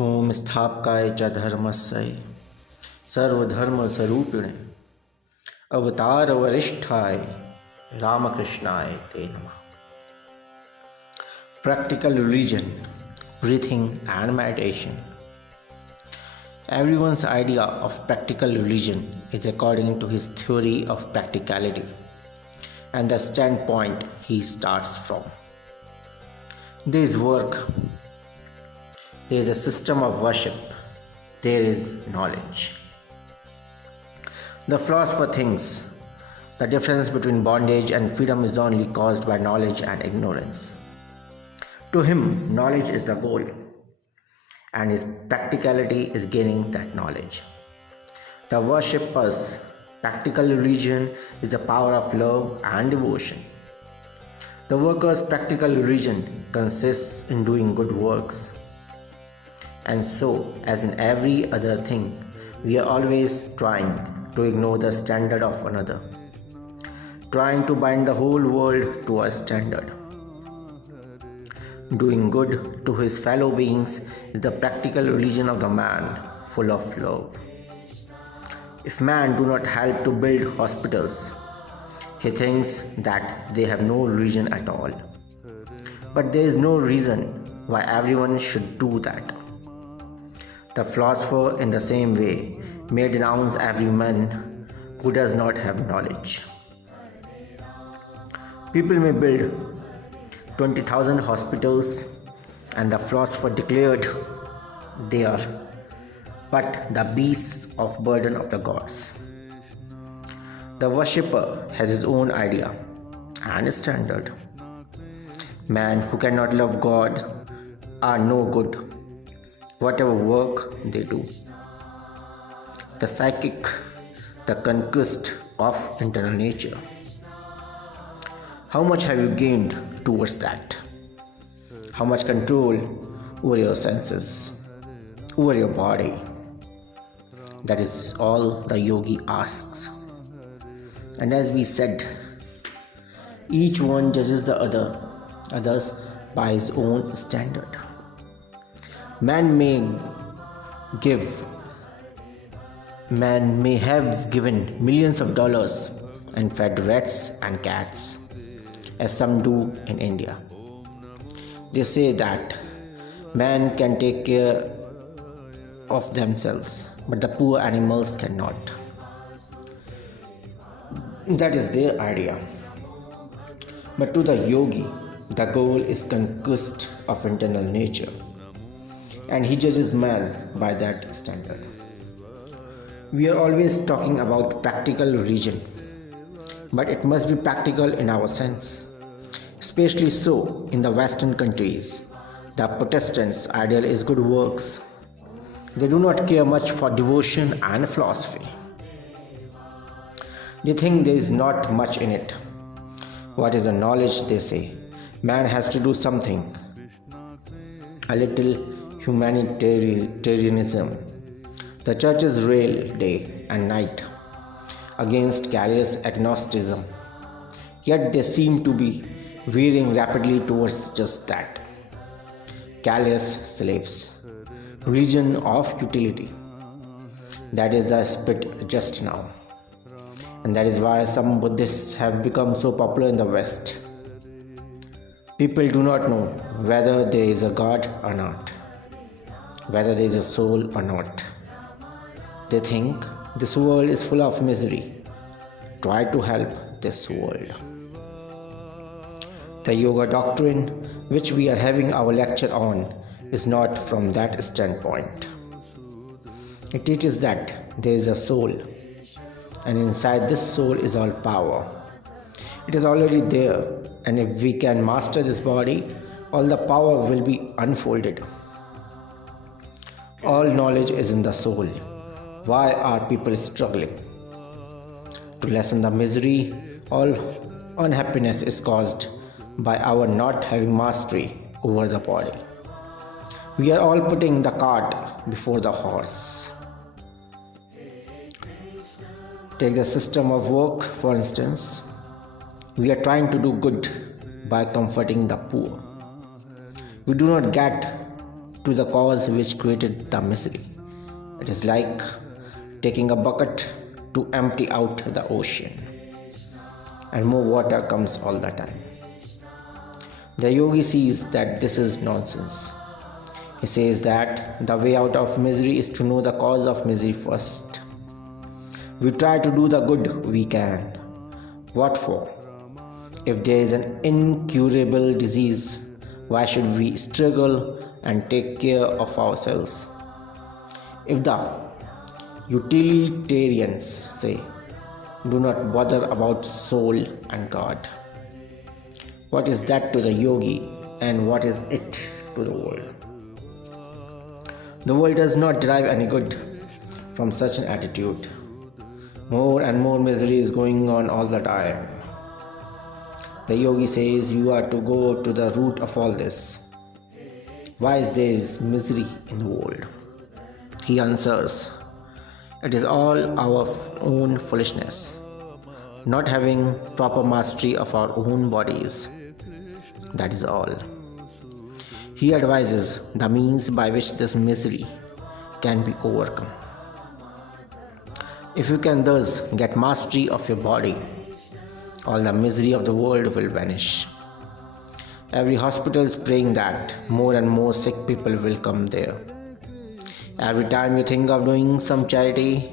ओम स्थापकाय च धर्मस्य सर्वधर्मस्वरूपिणे अवतार वरिष्ठाय रामकृष्णाय ते नमः. Practical religion, breathing and meditation. Everyone's idea of practical religion is according to his theory of practicality and the standpoint he starts from. There is work, there is a system of worship, there is knowledge. The philosopher thinks the difference between bondage and freedom is only caused by knowledge and ignorance. To him, knowledge is the goal, and his practicality is gaining that knowledge. The worshipper's practical religion is the power of love and devotion. The worker's practical religion consists in doing good works. And so, as in every other thing, we are always trying to ignore the standard of another, trying to bind the whole world to a standard. Doing good to his fellow beings is the practical religion of the man, full of love. If man do not help to build hospitals, he thinks that they have no religion at all. But there is no reason why everyone should do that. The philosopher, in the same way, may denounce every man who does not have knowledge. People may build 20,000 hospitals, and the philosopher declared they are but the beasts of burden of the gods. The worshipper has his own idea and standard. Men who cannot love God are no good, whatever work they do. The psychic, the conquest of internal nature. How much have you gained towards that? How much control over your senses, over your body? That is all the yogi asks. And as we said, each one judges the others by his own standard. Man may have given millions of dollars and fed rats and cats, as some do in India. They say that man can take care of themselves, but the poor animals cannot. That is their idea. But to the yogi, the goal is conquest of internal nature, and he judges man by that standard. We are always talking about practical religion, but it must be practical in our sense. Especially so in the Western countries. The Protestants' ideal is good works. They do not care much for devotion and philosophy. They think there is not much in it. What is the knowledge, they say? Man has to do something. A little humanitarianism. The churches rail day and night against callous agnosticism. Yet they seem to be veering rapidly towards just that. Callous slaves. Religion of utility. That is the spirit just now. And that is why some Buddhists have become so popular in the West. People do not know whether there is a God or not, whether there is a soul or not. They think this world is full of misery. Try to help this world. The yoga doctrine, which we are having our lecture on, is not from that standpoint. It teaches that there is a soul, and inside this soul is all power. It is already there, and if we can master this body, all the power will be unfolded. All knowledge is in the soul. Why are people struggling? To lessen the misery, all unhappiness is caused by our not having mastery over the body. We are all putting the cart before the horse. Take the system of work, for instance. We are trying to do good by comforting the poor. We do not get to the cause which created the misery. It is like taking a bucket to empty out the ocean, and more water comes all the time. The yogi sees that this is nonsense. He says that the way out of misery is to know the cause of misery first. We try to do the good we can. What for? If there is an incurable disease, why should we struggle and take care of ourselves? If the utilitarians say, do not bother about soul and God, what is that to the yogi, and what is it to the world? The world does not derive any good from such an attitude. More and more misery is going on all the time. The yogi says you are to go to the root of all this. Why is there misery in the world? He answers, it is all our own foolishness, not having proper mastery of our own bodies. That is all. He advises the means by which this misery can be overcome. If you can thus get mastery of your body, all the misery of the world will vanish. Every hospital is praying that more and more sick people will come there. Every time you think of doing some charity,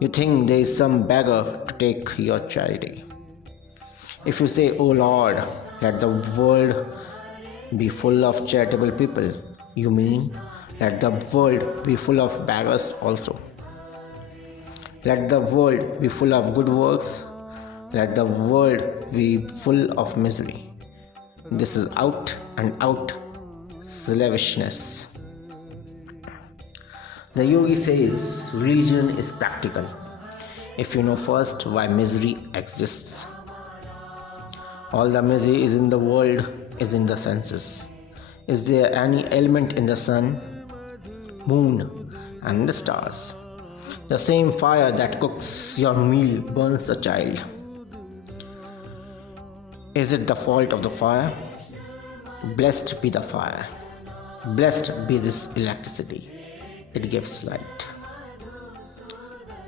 you think there is some beggar to take your charity. If you say, "Oh Lord, let the world be full of charitable people," you mean let the world be full of beggars also. Let the world be full of good works. Let the world be full of misery. This is out and out slavishness. The yogi says religion is practical if you know first why misery exists. All the misery is in the world is in the senses. Is there any element in the sun, moon, and the stars? The same fire that cooks your meal burns the child. Is it the fault of the fire? Blessed be the fire. Blessed be this electricity. It gives light.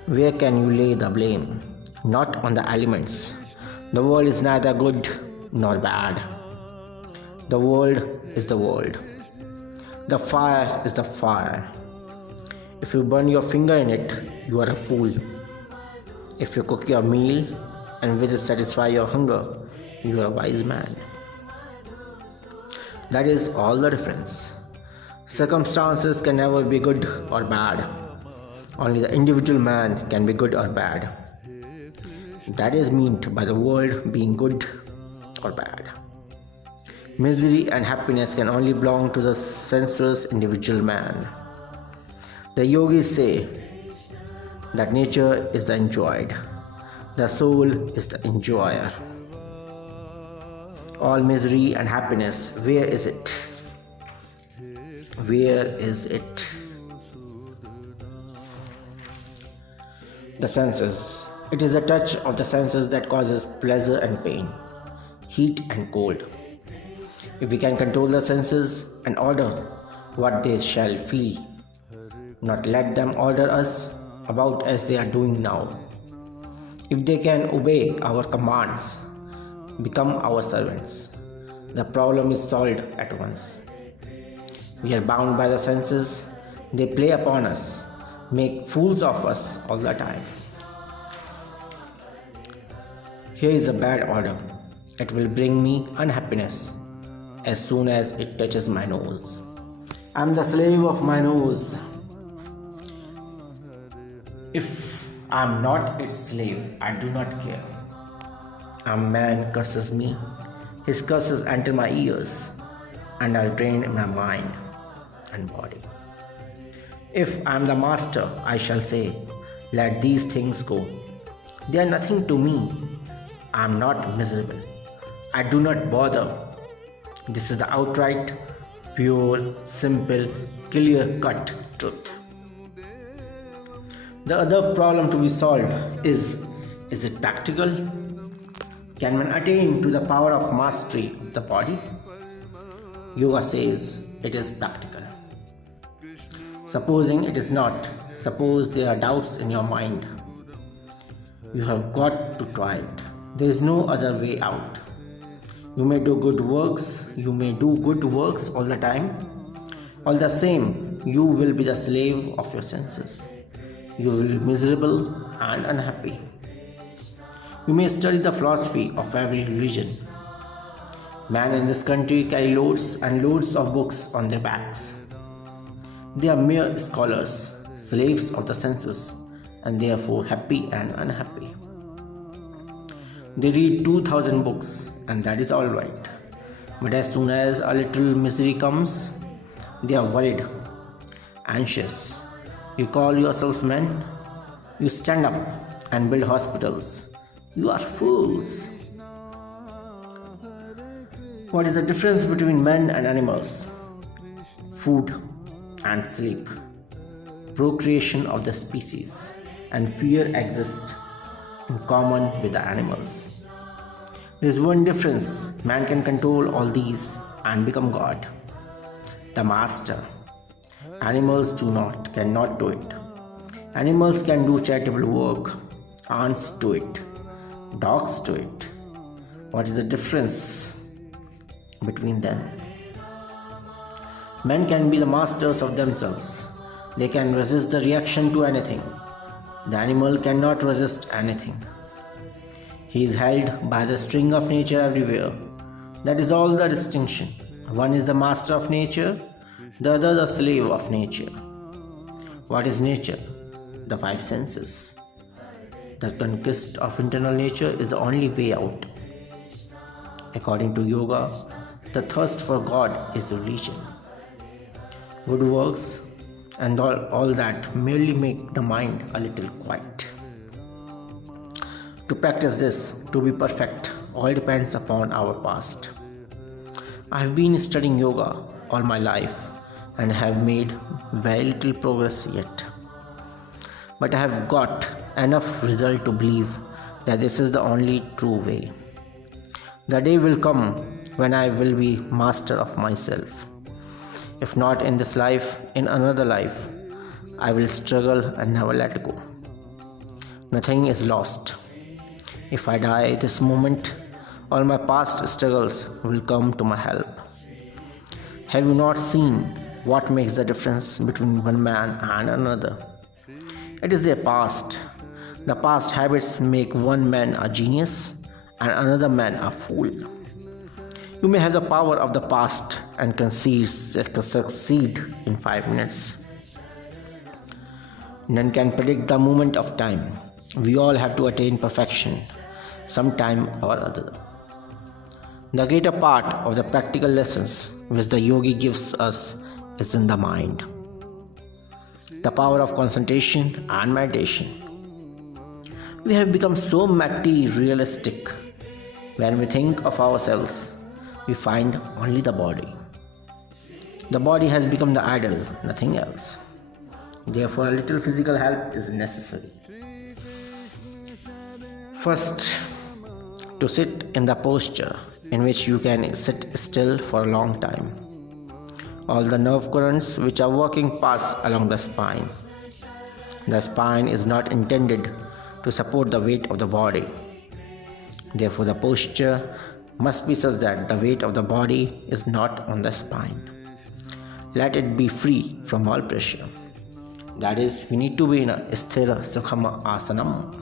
Where can you lay the blame? Not on the elements. The world is neither good nor bad. The world is the world. The fire is the fire. If you burn your finger in it, you are a fool. If you cook your meal and with it satisfy your hunger, you are a wise man. That is all the difference. Circumstances can never be good or bad. Only the individual man can be good or bad. That is meant by the world being good or bad. Misery and happiness can only belong to the sensuous individual man. The yogis say that nature is the enjoyed, the soul is the enjoyer. All misery and happiness, where is it? Where is it? The senses. It is the touch of the senses that causes pleasure and pain, heat and cold. If we can control the senses and order what they shall feel, not let them order us about as they are doing now. If they can obey our commands, become our servants, the problem is solved at once. We are bound by the senses, they play upon us, make fools of us all the time. Here is a bad order. It will bring me unhappiness as soon as it touches my nose. I am the slave of my nose. If I am not its slave, I do not care. A man curses me, his curses enter my ears, and are drained in my mind and body. If I am the master, I shall say, let these things go. They are nothing to me. I am not miserable. I do not bother. This is the outright, pure, simple, clear-cut truth. The other problem to be solved is it practical? Can one attain to the power of mastery of the body? Yoga says it is practical. Supposing it is not, suppose there are doubts in your mind, you have got to try it. There is no other way out. You may do good works all the time. All the same, you will be the slave of your senses. You will be miserable and unhappy. You may study the philosophy of every religion. Men in this country carry loads and loads of books on their backs. They are mere scholars, slaves of the senses, and therefore happy and unhappy. They read 2000 books, and that is alright. But as soon as a little misery comes, they are worried, anxious. You call yourselves men, you stand up and build hospitals. You are fools. What is the difference between men and animals? Food and sleep, procreation of the species, and fear exist in common with the animals. There is one difference: man can control all these and become God, the master. Animals cannot do it. Animals can do charitable work, ants do it, dogs do it. What is the difference between them? Men can be the masters of themselves. They can resist the reaction to anything. The animal cannot resist anything. He is held by the string of nature everywhere. That is all the distinction. One is the master of nature, the other the slave of nature. What is nature? The five senses. The conquest of internal nature is the only way out. According to yoga, the thirst for God is religion. Good works and all that merely make the mind a little quiet. To practice this, to be perfect, all depends upon our past. I have been studying yoga all my life and have made very little progress yet. But I have got enough result to believe that this is the only true way. The day will come when I will be master of myself. If not in this life, in another life, I will struggle and never let go. Nothing is lost. If I die this moment, all my past struggles will come to my help. Have you not seen what makes the difference between one man and another? It is their past. The past habits make one man a genius and another man a fool. You may have the power of the past and succeed in 5 minutes. None can predict the moment of time. We all have to attain perfection sometime or other. The greater part of the practical lessons which the yogi gives us is in the mind. The power of concentration and meditation. We have become so materialistic. When we think of ourselves, we find only the body. The body has become the idol, nothing else. Therefore, a little physical help is necessary. First, to sit in the posture in which you can sit still for a long time. All the nerve currents which are working pass along the spine. The spine is not intended to support the weight of the body. Therefore, the posture must be such that the weight of the body is not on the spine. Let it be free from all pressure. That is, we need to be in a sthira sukhama asanam.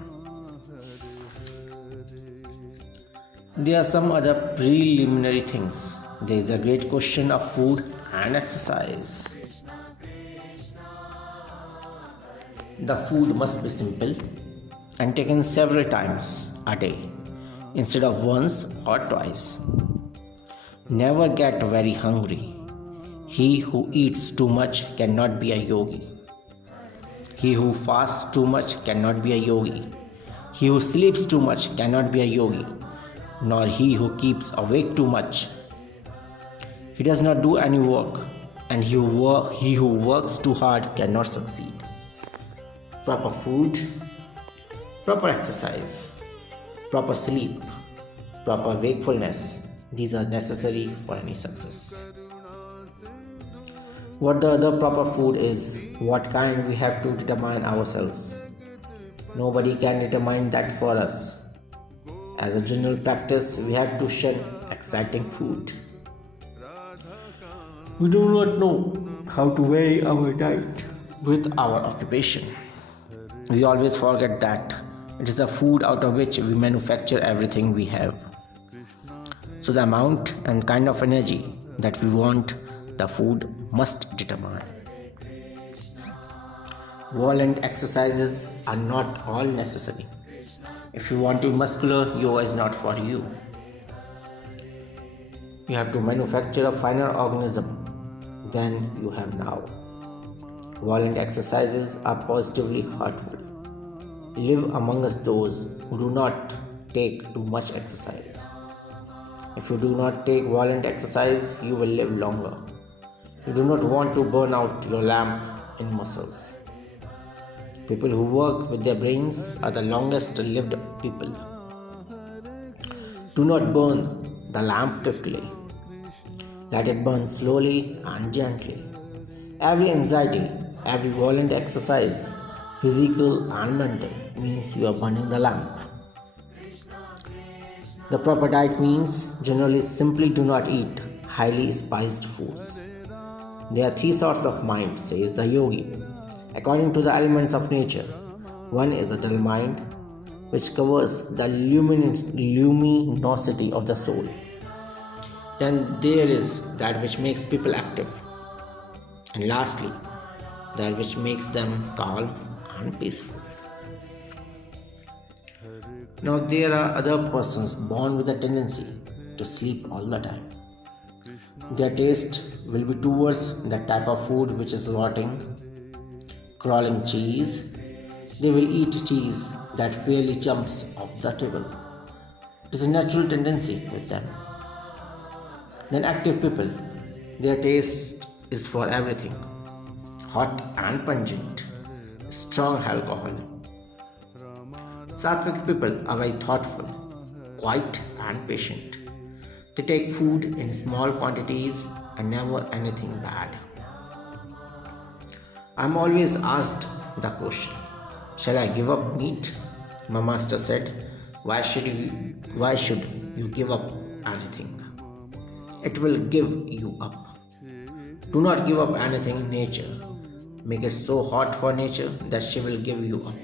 There are some other preliminary things. There is the great question of food and exercise. The food must be simple and taken several times a day instead of once or twice. Never get very hungry. He who eats too much cannot be a yogi. He who fasts too much cannot be a yogi. He who sleeps too much cannot be a yogi, nor he who keeps awake too much. He does not do any work, and he who works too hard cannot succeed. Proper food, proper exercise, proper sleep, proper wakefulness, these are necessary for any success. What the other proper food is, what kind we have to determine ourselves. Nobody can determine that for us. As a general practice, we have to shun exciting food. We do not know how to vary our diet with our occupation. We always forget that it is the food out of which we manufacture everything we have. So, the amount and kind of energy that we want, the food must determine. Violent exercises are not all necessary. If you want to be muscular, yoga is not for you. You have to manufacture a finer organism than you have now. Violent exercises are positively hurtful. Live among us those who do not take too much exercise. If you do not take violent exercise, you will live longer. You do not want to burn out your lamp in muscles. People who work with their brains are the longest lived people. Do not burn the lamp quickly. Let it burn slowly and gently. Every anxiety, every violent exercise, physical and mental, means you are burning the lamp. The proper diet means generally simply do not eat highly spiced foods. There are three sorts of mind, says the yogi, according to the elements of nature. One is the dull mind, which covers the luminosity of the soul. Then there is that which makes people active. And lastly, that which makes them calm and peaceful. Now, there are other persons born with a tendency to sleep all the time. Their taste will be towards that type of food which is rotting, crawling cheese. They will eat cheese that fairly jumps off the table. It is a natural tendency with them. Then active people, their taste is for everything, hot and pungent, strong alcohol. Sattvic people are very thoughtful, quiet and patient. They take food in small quantities and never anything bad. I am always asked the question, shall I give up meat? My master said, why should you give up anything? It will give you up. Do not give up anything in nature. Make it so hot for nature that she will give you up.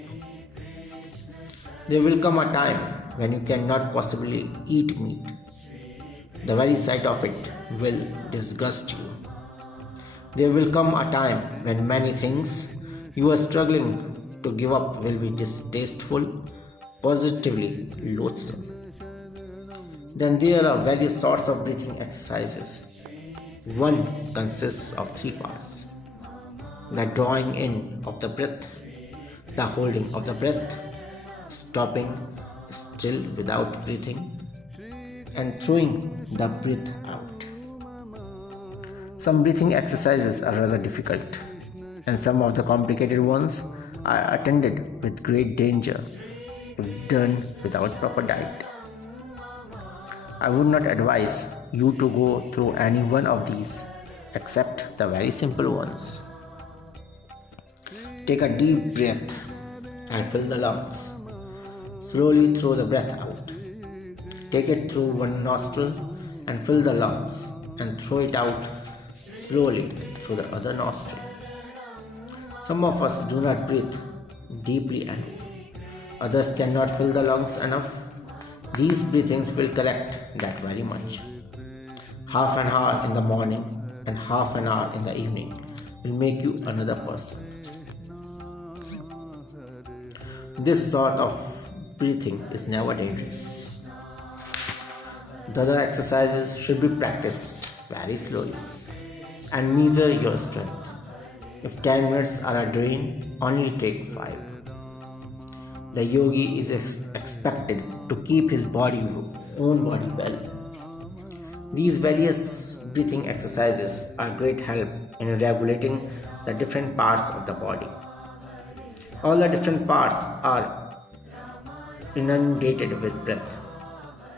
There will come a time when you cannot possibly eat meat. The very sight of it will disgust you. There will come a time when many things you are struggling to give up will be distasteful, positively loathsome. Then there are various sorts of breathing exercises. One consists of three parts: the drawing in of the breath, the holding of the breath, stopping still without breathing, and throwing the breath out. Some breathing exercises are rather difficult, and some of the complicated ones are attended with great danger if done without proper diet. I would not advise you to go through any one of these except the very simple ones. Take a deep breath and fill the lungs. Slowly throw the breath out. Take it through one nostril and fill the lungs, and throw it out slowly through the other nostril. Some of us do not breathe deeply enough. Others cannot fill the lungs enough. These breathings will collect that very much. Half an hour in the morning and half an hour in the evening will make you another person. This sort of breathing is never dangerous. The other exercises should be practiced very slowly and measure your strength. If 10 minutes are a drain, only take 5. The yogi is expected to keep his own body well. These various breathing exercises are great help in regulating the different parts of the body. All the different parts are inundated with breath.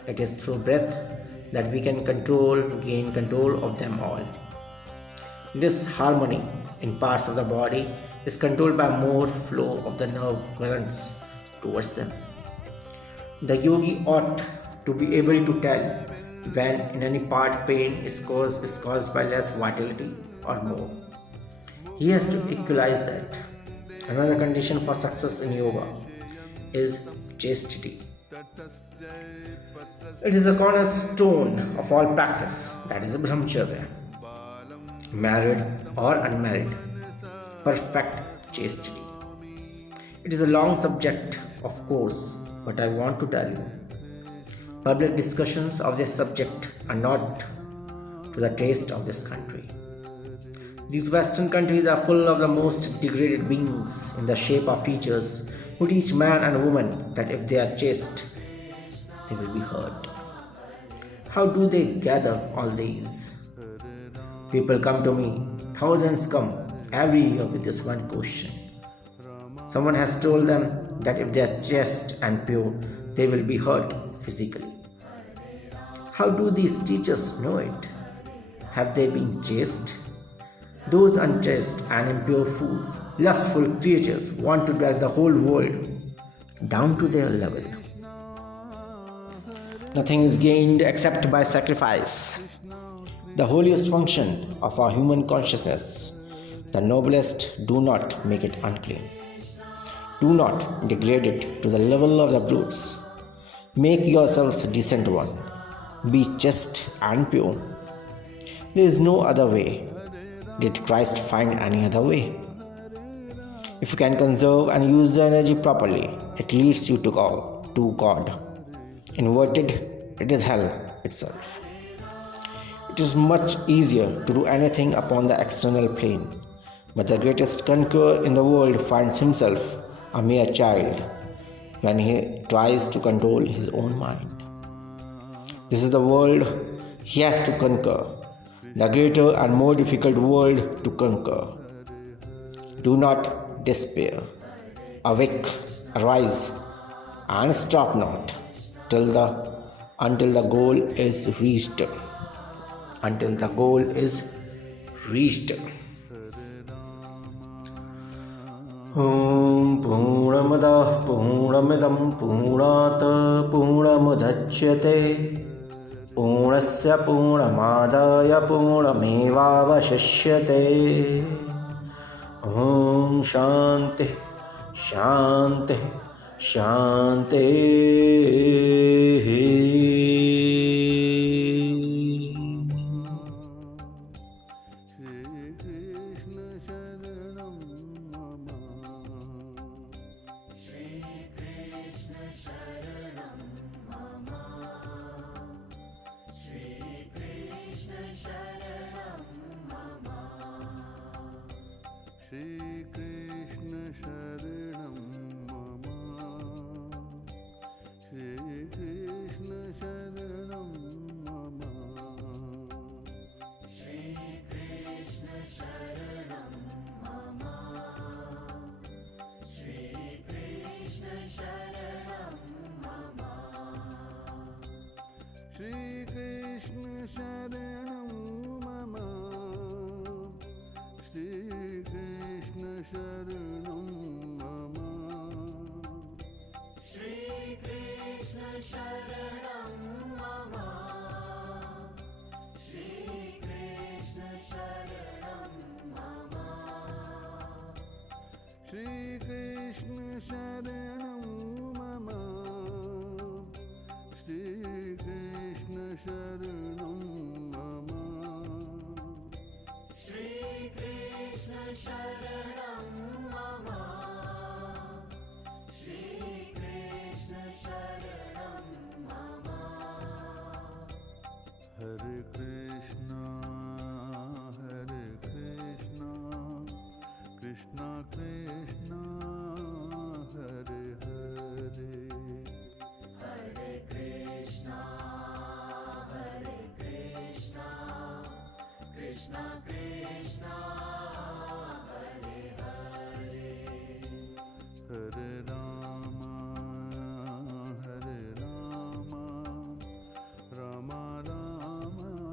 It is through breath that we can gain control of them all. This harmony in parts of the body is controlled by more flow of the nerve currents towards them. The yogi ought to be able to tell when in any part pain is caused by less vitality or more. He has to equalize that. Another condition for success in yoga is chastity. It is a cornerstone of all practice, that is a brahmacharya. Married or unmarried, perfect chastity. It is a long subject, of course, but I want to tell you. Public discussions of this subject are not to the taste of this country. These Western countries are full of the most degraded beings in the shape of teachers who teach man and woman that if they are chaste, they will be hurt. How do they gather all these? People come to me, thousands come every year with this one question. Someone has told them that if they are chaste and pure, they will be hurt physically. How do these teachers know it? Have they been chaste? Those unchaste and impure fools, lustful creatures, want to drag the whole world down to their level. Nothing is gained except by sacrifice. The holiest function of our human consciousness, the noblest, do not make it unclean. Do not degrade it to the level of the brutes. Make yourselves a decent one. Be chaste and pure. There is no other way. Did Christ find any other way? If you can conserve and use the energy properly, it leads you to God. Inverted, it is hell itself. It is much easier to do anything upon the external plane, but the greatest conqueror in the world finds himself a mere child when he tries to control his own mind. This is the world he has to conquer, the greater and more difficult world to conquer. Do not despair. Awake, arise, and stop not until the goal is reached. Until the goal is reached. Om Purnamada Purnamidam Purnat Purnamudachyate Purnasya Purnamadaya Purnamevavashishyate. Om Shanti Shanti Shanti. Shri Krishna Sharanam Mama. Shri Krishna Sharanam Mama. Shri Krishna Sharanam Mama. Shri Krishna Sharanam Mama. Shri Krishna Sharanam Mama. Shri Krishna Sharanam Mama. Shri Krishna Sharanam Mama. Shri Krishna Sharanam Mama. Shri Krishna Sharanam Mama. Shri Krishna Sharanam Mama. Shri Krishna Sharanam Mama. Shri Krishna Sharanam Mama. Hare Krishna, Krishna Krishna, Hare Hare. Hare Krishna, Krishna Krishna,